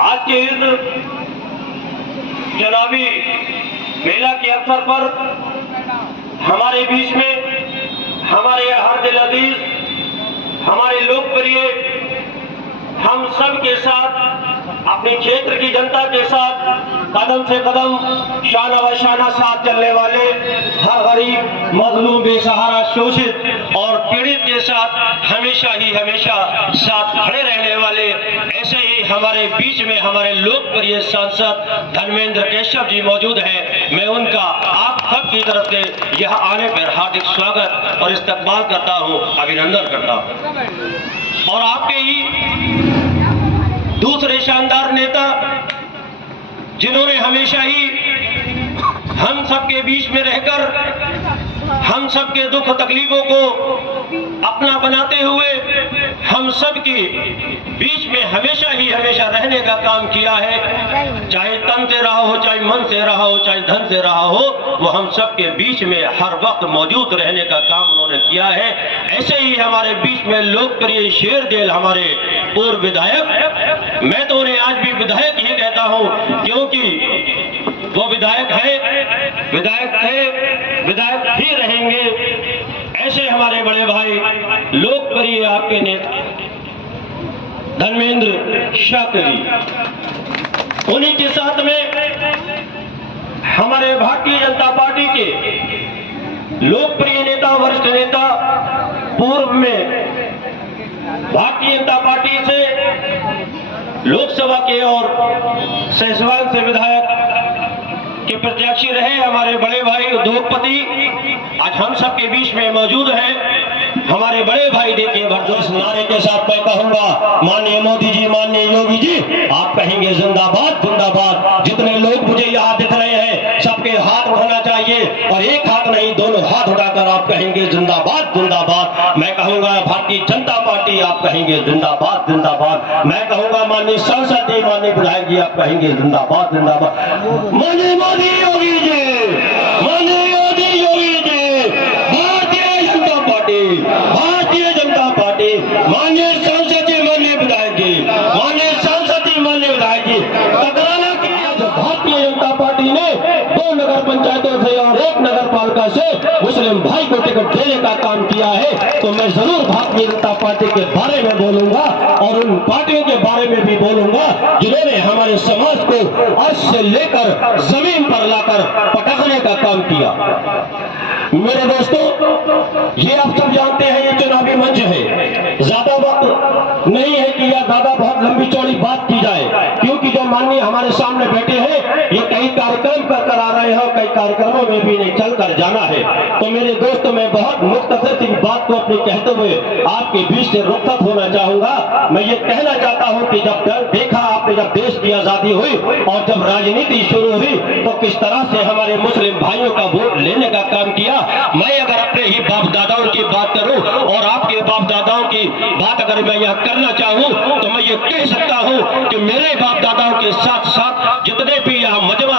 आज के इस चुनावी मेला के अवसर पर हमारे बीच में हमारे हर दिल अजीज, हमारे लोकप्रिय, हम सब के साथ, अपने क्षेत्र की जनता के साथ कदम से कदम, शाना व शाना साथ चलने वाले, हर गरीब, मजलूम, बेसहारा, शोषित और पीड़ित के साथ हमेशा साथ खड़े रहने वाले, ऐसे ही हमारे बीच में हमारे लोकप्रिय सांसद धर्मेंद्र केशव जी मौजूद हैं। मैं उनका आप सब की तरफ से यह आने पर हार्दिक स्वागत और इस्तकबाल करता हूं, अभिनंदन करता हूं। और आपके ही दूसरे शानदार नेता, जिन्होंने हमेशा ही हम सबके बीच में रहकर हम सबके दुख तकलीफों को अपना बनाते हुए हम सब के बीच में हमेशा रहने का काम किया है। चाहे तन से रहा हो, चाहे मन से रहा हो, चाहे धन से रहा हो, वो हम सब के बीच में हर वक्त मौजूद रहने का काम उन्होंने किया है। ऐसे ही हमारे बीच में लोकप्रिय शेरदिल हमारे पूर्व विधायक, मैं तो उन्हें आज भी विधायक ही कहता हूं, क्योंकि वो विधायक है, विधायक थे, विधायक ही रहेंगे। ऐसे हमारे बड़े भाई, लोकप्रिय आपके नेता धर्मेंद्र शाकरी, उन्हीं के साथ में हमारे भारतीय जनता पार्टी के लोकप्रिय नेता, वरिष्ठ नेता, पूर्व में भारतीय जनता पार्टी से लोकसभा के और सहसवाल से विधायक के प्रत्याशी रहे हमारे बड़े भाई उद्योगपति, आज हम सब के बीच में मौजूद हैं। हमारे बड़े भाई देखिए भरजोश नारे के साथ मैं कहूंगा, माननीय मोदी जी, माननीय योगी जी, आप कहेंगे जिंदाबाद जिंदाबाद। जितने लोग मुझे यहाँ दिख रहे हैं, सबके हाथ उठाना चाहिए और एक हाथ नहीं, दोनों हाथ उठाकर आप कहेंगे जिंदाबाद जिंदाबाद। मैं कहूंगा भारतीय जनता पार्टी, आप कहेंगे जिंदाबाद जिंदाबाद। मैं कहूंगा माननीय सांसद जी, माननीय विधायक जी, आप कहेंगे जिंदाबाद जिंदाबाद। माननीय मोदी योगी जी, माननीय मोदी योगी जी, भारतीय जनता पार्टी, भारतीय जनता पार्टी, माननीय सांसद जी, माननीय विधायक जी, माननीय सांसद जी, माननीय विधायक जी। टकराना की भारतीय जनता पार्टी ने 2 नगर पंचायतों से और 1 नगर पालिका से मुस्लिम भाई को टिकट देने का काम किया है, तो मैं जरूर भारतीय जनता पार्टी के बारे में बोलूंगा और उन पार्टियों के बारे में भी बोलूंगा जिन्होंने हमारे समाज को अर्श से लेकर जमीन पर लाकर पटकने का काम किया। मेरे दोस्तों, ये आप सब जानते हैं, ये चुनावी मंच है, ज्यादा वक्त नहीं है कि यह ज्यादा बहुत लंबी चौड़ी बात की जाए, क्योंकि जो माननीय हमारे सामने बैठे हैं, ये कई कार्यक्रम कर आ रहे हैं, कई कार्यक्रमों में भी नहीं चल कर जाना है। तो मेरे दोस्तों, मैं बहुत मुख्तसर सी बात को अपने कहते हुए आपके बीच से रुखसत होना चाहूंगा। मैं ये कहना चाहता हूं कि जब देखा आपने, जब देश की आजादी हुई और जब राजनीति शुरू हुई, तो किस तरह से हमारे मुस्लिम भाइयों का वोट लेने का काम किया। मैं अगर अपने ही बाप दादाओं की बात करूं और आपके बाप दादाओं की बात अगर मैं यह करना चाहूं, तो मैं ये कह सकता हूं कि मेरे बाप दादाओं के साथ साथ जितने भी यहाँ मजमा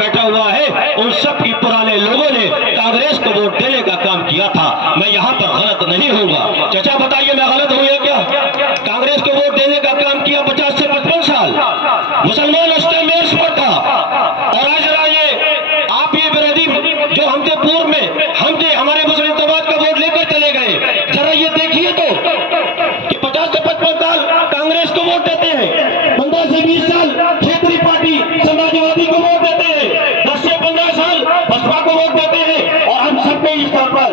बैठा हुआ है, उन सब की पुराने लोगों ने कांग्रेस को वोट देने का काम किया था। मैं यहाँ पर गलत नहीं होऊंगा। चाचा बताइए, मैं गलत हूँ या क्या? कांग्रेस को वोट देने का काम किया 50 से 55 साल, मुसलमान उस टाइम मेयर्स पर था, और आज आप ये विरोधी जो हमसे पूर्व में हमसे हमारे मुस्लिम समाज का वोट लेकर चले गए, जरा ये देखिए तो कि 50 से 55 साल कांग्रेस को वोट देते हैं, 15 से 20 साल क्षेत्रीय पार्टी समाजवादी को वोट देते हैं, 10 से 15 साल बसपा को वोट देते हैं, और हम सब के स्तर पर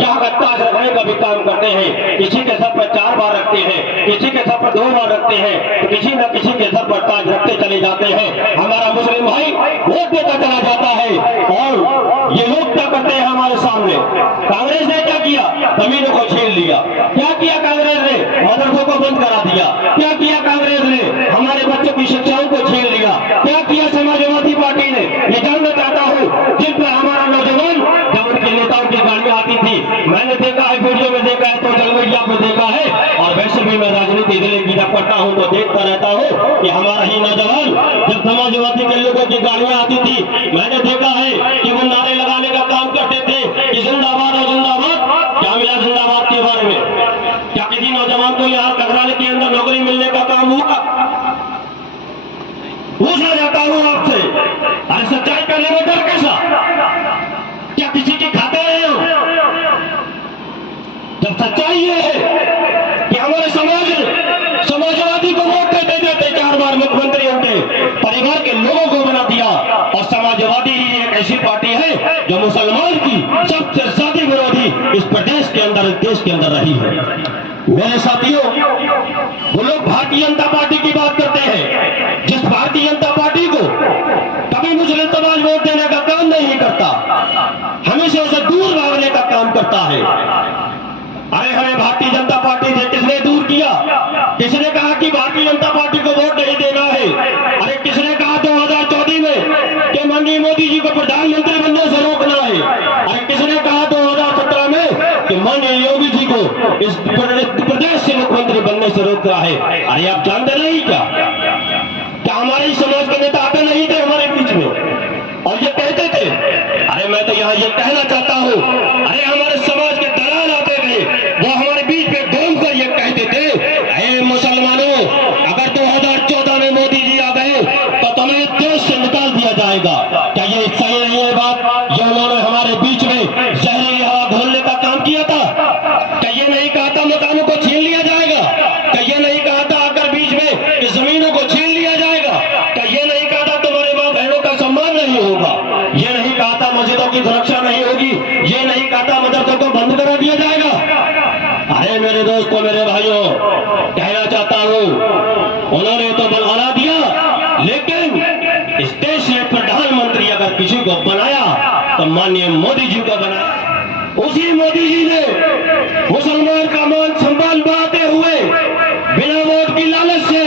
यहाँ का ताज रखने का भी काम करते हैं। किसी के सर पर 4 बार रखते हैं, किसी के सर पर 2 बार रखते हैं, तो किसी न किसी के सर पर ताज रखते चले जाते हैं। हमारा मुस्लिम भाई वोट देता चला जाता है, और ये लोग क्या करते हैं हमारे सामने? कांग्रेस ने क्या किया? जमीनों को छीन लिया। क्या किया कांग्रेस ने? मदरसों को बंद करा दिया। क्या किया कांग्रेस ने? हमारे बच्चों की शिक्षाओं को छीन लिया। क्या किया समाजवादी पार्टी ने? ये जानना चाहता हूँ। जिन पर हमारा नौजवान, जब उनके नेताओं की गाड़ियां आती थी, मैंने देखा है, वीडियो में देखा है, सोशल मीडिया पर देखा है, और वैसे भी मैं राजनीति जिले की जब करता हूँ तो देखता रहता हूँ कि हमारा ही नौजवान जब समाजवादी के लोगों की गाड़ियां आती थी, मैंने देखा है कि वो नारे लगाने का काम करते थे कि जिंदाबाद और जिंदाबाद। क्या मिला जिंदाबाद के बारे में? क्या किसी नौजवान को यहाँ कटराले के अंदर नौकरी मिलने का काम हुआ? सच्चाई ये है कि हमारे समाजवादी को वोट देते देते 4 बार मुख्यमंत्री उनके परिवार के लोगों को बना दिया। और समाजवादी ही एक ऐसी पार्टी है जो मुसलमान की सबसे ज्यादा विरोधी इस प्रदेश के अंदर, देश के अंदर रही है। मेरे साथियों, वो लोग भारतीय जनता पार्टी की बात करते हैं, जिस भारतीय जनता पार्टी को कभी मुस्लिम समाज वोट देने का काम नहीं करता, हमेशा उसे दूर भागने का काम करता है। अरे हमें भारतीय जनता पार्टी से किसने दूर किया? किसने कहा कि भारतीय जनता पार्टी को वोट नहीं देना है? अरे किसने कहा 2014 में कि माननीय मोदी जी को प्रधानमंत्री बनने से रोकना है? अरे किसने कहा 2017 में कि माननीय योगी जी को इस प्रदेश से मुख्यमंत्री बनने से रोक रहा है? अरे आप जानते नहीं क्या हमारे समाज के नेता आते नहीं थे हमारे बीच में और ये कहते थे? अरे मैं तो यहाँ ये कहना चाहता हूँ, अरे हमारे समाज के दलाल आते थे, वो हमारे बीच में घूम कर ये कहते थे, अरे मुसलमानों, अगर 2014 में मोदी जी आ गए तो तुम्हें देश से निकाल दिया जाएगा। क्या ये सही नहीं है बात? ये उन्होंने हमारे बीच में जहरीली हवा घोलने का काम किया था। क्या ये नहीं कहा था मकानों को छीन लिया जाएगा? क्या ये नहीं कहा था आकर बीच में जमीनों को छीन लिया जाएगा? क्या ये नहीं कहा था तुम्हारे माँ बहनों का सम्मान नहीं होगा? ये नहीं कहा था मस्जिदों की सुरक्षा नहीं होगी? ये नहीं कहा था मदरसों को बंद करा दिया जाएगा? अरे मेरे दोस्तों, मेरे भाइयों, कहना चाहता हूं, उन्होंने तो बना दिया, लेकिन इस देश में प्रधानमंत्री अगर किसी को बनाया तो माननीय मोदी जी को बनाया। उसी मोदी जी ने मुसलमान का मान सम्मान बढ़ाते हुए बिना वोट की लालच से,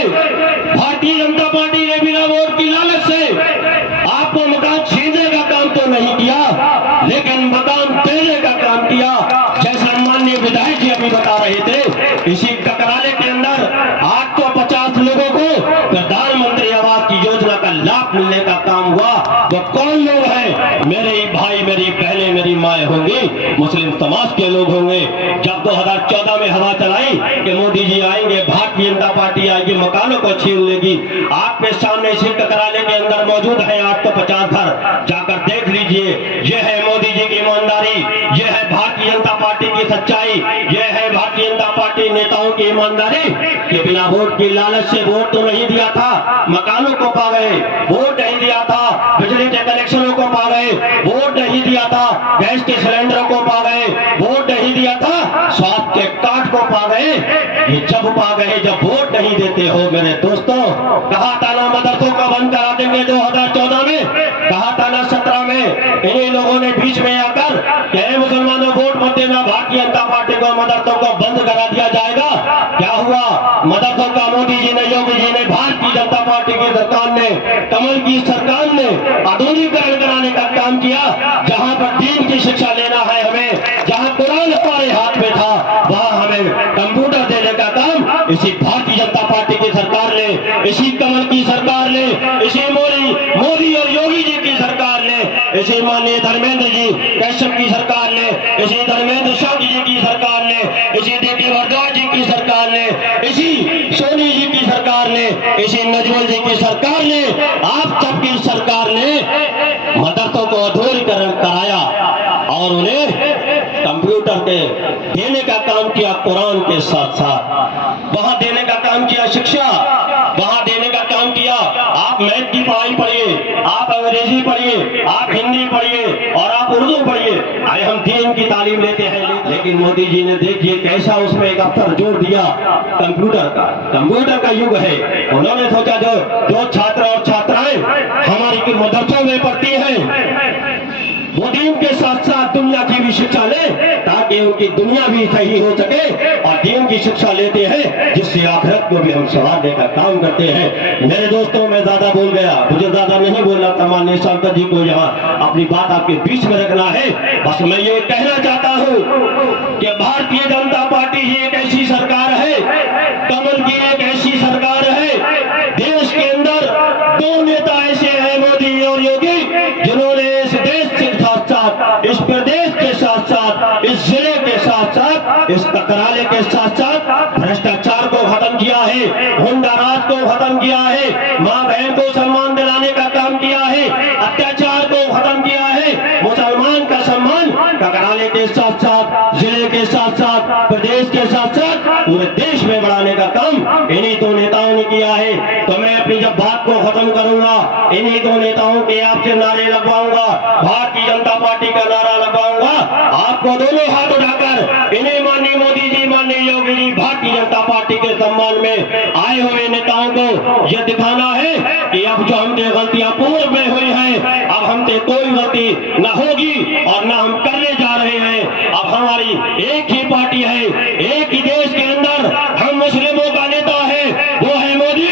भारतीय जनता पार्टी ने बिना वोट की लालच से आपको मकान छीनने का काम तो नहीं किया, लेकिन मकान देने का काम किया। जैसा माननीय विधायक जी अभी बता रहे थे, इसी ककराले के अंदर 850 लोगों को प्रधानमंत्री आवास की योजना का लाभ मिलने का काम हुआ। वो कौन लोग हैं? मेरे भाई, मेरी बहनें, मेरी माएँ होंगी, मुस्लिम समाज के लोग होंगे। जब 2014 में हवा चलाई कि मोदी जी आएंगे, भारतीय जनता पार्टी आएगी, मकानों को छीन लेगी, आपके सामने इसी ककराले के अंदर मौजूद है 850 घर, जाकर देख लीजिए। ये है मोदी जी की ईमानदारी, ये है भारतीय जनता पार्टी की सच्चाई, ये है भारतीय जनता पार्टी नेताओं की ईमानदारी कि बिना वोट की लालच से वोट तो नहीं दिया था, मकानों को पा गए, वोट नहीं दिया था, बिजली के कनेक्शनों को पा गए, वोट नहीं दिया था, गैस के सिलेंडरों को पा गए, वोट नहीं दिया था, स्वास्थ्य के कार्ड को पा गए। ये जब पा गए जब वोट नहीं देते हो मेरे दोस्तों। कहा था ना मदरसों को बंद करा देंगे 2014 में, कहा था ना 17 में। इन्हीं लोगों ने बीच में आकर कहे मुसलमानों वोट मत देना, भारतीय जनता पार्टी को मदरसों को बंद करा दिया जाएगा। क्या हुआ? मदरसों का मोदी जी ने, योगी जी ने, भारतीय जनता पार्टी की सरकार ने, कमल की सरकार ने आधुनिकीकरण कराने का काम किया। जहां पर दीन की शिक्षा लेना है हमें, जहां कुरान हमारे हाथ में था, वहां हमें कंप्यूटर देने का काम इसी भारतीय जनता पार्टी की सरकार ने, इसी कमल की सरकार ने, इसी मोदी और योगी जी की सरकार ने, इसी माननीय धर्मेंद्र जी कश्यप की सरकार ने, इसी धर्मेंद्र शाही जी की सरकार ने, इसी दीदी भारद्वाज जी की सरकार ने, इसी सोनी जी की सरकार ने, इसी नजमुल जी की सरकार ने, आप सबकी सरकार ने मदरसों को अधूरीकरण कराया और उन्हें कंप्यूटर के देने का काम किया। कुरान के साथ साथ वहां देने का काम किया, शिक्षा वहां देने का काम किया। आप मैथ की पढ़ाई पढ़िए, आप अंग्रेजी पढ़िए, आप हिंदी पढ़िए और आप उर्दू पढ़िए। अरे हम दीन की तालीम लेते हैं, लेकिन मोदी जी ने देखिए कैसा उसमें एक अवसर जोड़ दिया कंप्यूटर का युग है। उन्होंने सोचा जो छात्र और छात्राएं हमारी मदरसों में पढ़ती हैं वो दीन के साथ साथ दुनिया की भी शिक्षा ले, ताकि उनकी दुनिया भी सही हो सके। और दीन की शिक्षा लेते हैं जिससे आखिरत को भी हम संवारने का काम करते हैं। मेरे दोस्तों, मैं ज्यादा बोल गया, मुझे ज्यादा नहीं बोलना था। माननीय सांसद जी को यहाँ अपनी बात आपके बीच में रखना है। बस मैं ये कहना चाहता हूँ कि भारतीय जनता पार्टी ही एक ऐसी सरकार है, कमल की एक ऐसी सरकार है, देश के अंदर दो नेता ऐसे हैं, मोदी और योगी, जिन्होंने इस देश के साथ साथ, इस प्रदेश के साथ साथ, इस जिले के साथ साथ, इस ककराले के साथ साथ भ्रष्टाचार को खत्म किया है, गुंडाराज को खत्म किया है, माँ बहन को सम्मान दिलाने का काम किया है, अत्याचार को खत्म किया है, मुसलमान का सम्मान ककराले के साथ साथ, जिले के साथ साथ, प्रदेश पूरे देश में बढ़ाने का काम इन्हीं दो नेताओं ने किया है। तो मैं अपनी जब बात को खत्म करूंगा इन्हीं दो नेताओं के आपसे नारे लगवाऊंगा, भारतीय जनता पार्टी का नारा लगवाऊंगा। आपको दोनों हाथ उठाकर इन्हें माननीय मोदी जी, माननीय योगी जी, भारतीय जनता पार्टी के सम्मान में आए हुए नेताओं को यह दिखाना है कि अब जो हमसे गलतियां पूर्व में हुई हैं, अब हमसे कोई गलती न होगी और न हम करने जा रहे हैं। अब हमारी एक ही पार्टी है, एक ही देश के अंदर हम मुस्लिमों का नेता है, वो है मोदी।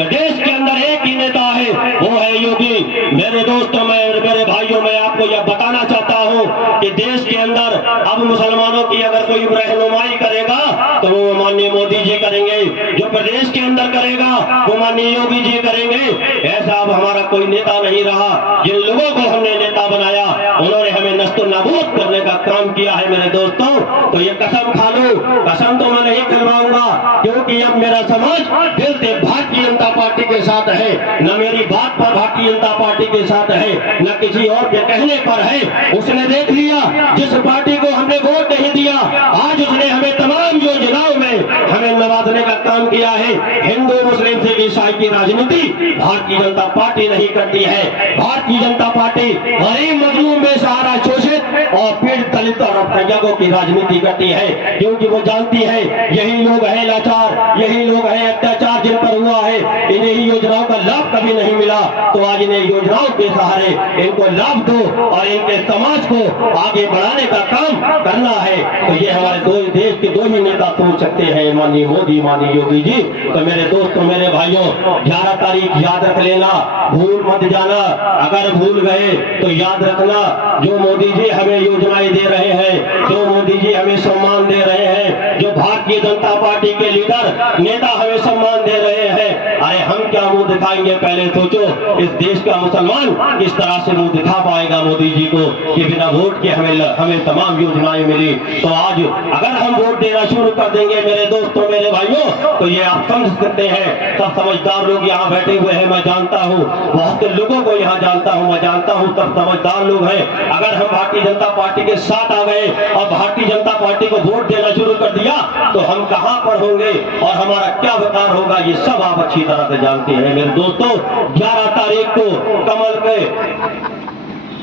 देश के अंदर एक ही नेता है, वो है योगी। मेरे दोस्तों, मेरे भाइयों, मैं आपको यह बताना चाहता हूँ कि देश के अंदर अब मुसलमानों की अगर कोई रहनुमाई करेगा तो वो माननीय मोदी जी करेंगे, जो प्रदेश के अंदर करेगा वो माननीय योगी जी करेंगे। ऐसा अब हमारा कोई नेता नहीं रहा। जिन लोगों को हमने नेता बनाया उन्होंने हमें नस्तो नाबूद करने का काम किया है मेरे दोस्तों। तो ये कसम खा लो, कसम तो मैं नहीं खिलवाऊंगा, क्योंकि अब मेरा समाज दिल से भारतीय जनता पार्टी के साथ है, न मेरी बात पर भारतीय जनता पार्टी के साथ है, न किसी और के कहने पर है। उसने देख लिया, जिस पार्टी को हमने वोट नहीं दिया, आज उसने हमें तमाम योजनाओं में हमें नवाजने का काम किया है। हिंदू मुस्लिम सिख ईसाई की राजनीति भारतीय जनता पार्टी नहीं करती है। भारतीय जनता पार्टी गरीब मजलूम बेसहारा शोषित और पीड़ित दलित और अल्पसंख्यकों की राजनीति करती है, क्योंकि वो जानती है यही लोग हैं लाचार, यही लोग हैं अत्याचार जिन पर हुआ है, इन्हें ही योजनाओं का लाभ कभी नहीं मिला। तो आज इन्हें योजनाओं के सहारे इनको लाभ दो और इनके समाज को आगे बढ़ाने का काम करना है। तो ये हमारे दो देश के दो ही नेता सोच सकते हैं, माननीय मोदी, माननीय योगी जी। तो मेरे दोस्तों, मेरे भाइयों, 11 तारीख याद रख लेना, भूल मत जाना। अगर भूल गए तो याद रखना, जो मोदी जी हमें योजनाएं दे रहे हैं, जो मोदी जी हमें सम्मान दे रहे हैं, जो भारतीय जनता पार्टी के लीडर नेता हमें सम्मान दे रहे हैं, अरे हम क्या मुंह दिखाएंगे? पहले सोचो, इस देश का मुसलमान किस तरह से मुंह दिखा पाएगा मोदी जी को कि बिना वोट के हमें तमाम योजनाएं मिली। तो आज अगर हम वोट देना शुरू कर देंगे मेरे दोस्तों, मेरे भाइयों, तो ये आप समझ सकते हैं। सब समझदार लोग यहाँ बैठे हुए हैं, मैं जानता हूँ, बहुत से लोगों को यहाँ जानता हूँ, मैं जानता हूँ, सब समझदार लोग हैं। अगर हम भारतीय जनता पार्टी के साथ आ गए और भारतीय जनता पार्टी को वोट देना शुरू कर दिया तो हम कहां पर होंगे और हमारा क्या विकार होगा, ये सब आप अच्छी तरह से जानते हैं मेरे दोस्तों। 11 तारीख को कमल के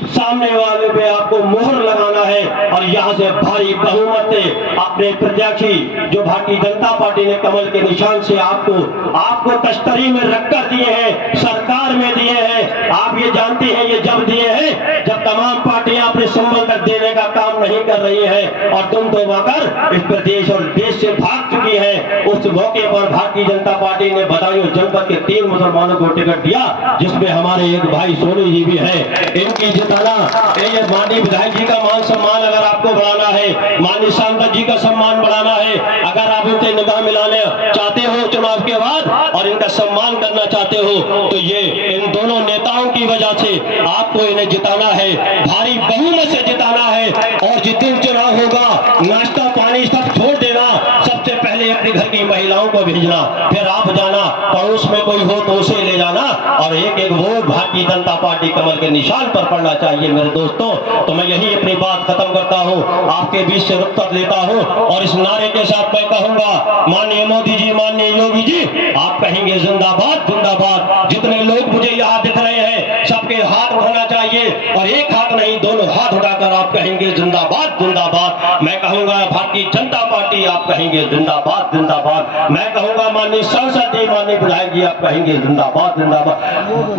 सामने वाले पे आपको मोहर लगाना है और यहाँ से भारी बहुमत से अपने प्रत्याशी जो भारतीय जनता पार्टी ने कमल के निशान से आपको तश्तरी में रखकर दिए हैं, सरकार में दिए हैं। आप ये जानते हैं ये जब दिए हैं जब तमाम पार्टियां अपने संबल तक देने का काम नहीं कर रही है और तुम तो वाकर इस प्रदेश और देश से भाग चुकी है। उस मौके पर भारतीय जनता पार्टी ने बदायूं जनपद के 3 मुसलमानों को टिकट दिया, जिसमें हमारे एक भाई सोनी जी भी है। इनकी ये माननीय विधायक जी का मान सम्मान अगर आपको बढ़ाना है, माननीय सांसद जी का सम्मान बढ़ाना है, अगर आप उनसे निगाह मिलाने चाहते हो चुनाव के बाद और इनका सम्मान करना चाहते हो, तो ये इन दोनों नेताओं की वजह से आपको इन्हें जिताना है, भारी बहुमत से जिताना है। और जिस दिन चुनाव होगा नाश्ता पानी सब छोड़ देना, सबसे पहले अपने घर की महिलाओं को भेजना, फिर आप जाना, पड़ोस में कोई हो तो उसे ले जाना और एक एक वोट भारतीय जनता पार्टी कमल के निशान पर पड़ना चाहिए मेरे दोस्तों। तो मैं यही अपनी बात खत्म करता हूँ, आपके बीच से रुखसत लेता हूँ और इस नारे के साथ मैं कहूंगा, माननीय मोदी जी, माननीय योगी जी, आप कहेंगे जिंदाबाद जिंदाबाद। जितने लोग मुझे यहाँ दिख रहे हैं सबके हाथ उठाना चाहिए और एक हाथ नहीं दोनों हाथ उठाकर आप कहेंगे जिंदाबाद जिंदाबाद। मैं कहूंगा भारतीय जनता पार्टी, आप कहेंगे जिंदाबाद जिंदाबाद। मैं कहूंगा माननीय सांसद जी, माननीय विधायक जी, आप कहेंगे जिंदाबाद जिंदाबाद।